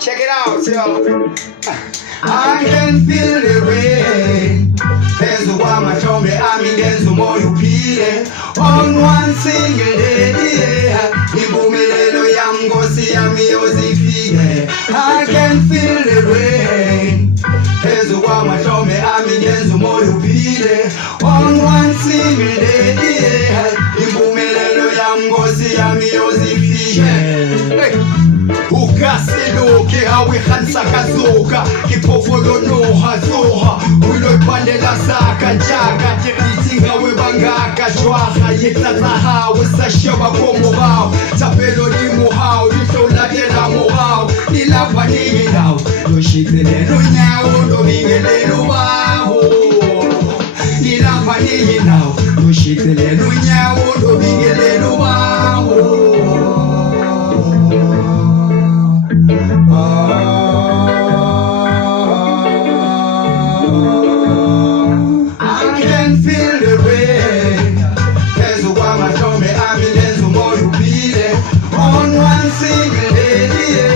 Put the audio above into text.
Check it out, yo. I can feel the rain. There's a woman told me I mean there's no more you peel on one single day. Ibumilelo yangosi yami ozifile. I can feel the rain. There's a woman told me I mean there's no more you peel on one single day. Ibumilelo yangosi yami ozifile. Ukasiluke hawe khansa kazuka kipofolo noha zoha ulo pandela saka njaka tiriti hawe bangaka shwaha yetata hawe sashaba komo bao tapelo ni muhao nitola tena muhao nilapa ni nao noshitele no nyao no mingele no wao nilapa ni nao noshitele no nyao no mingele no wao. I can feel the rain. There's a woman told me I mean there's no more you beat it on one single day.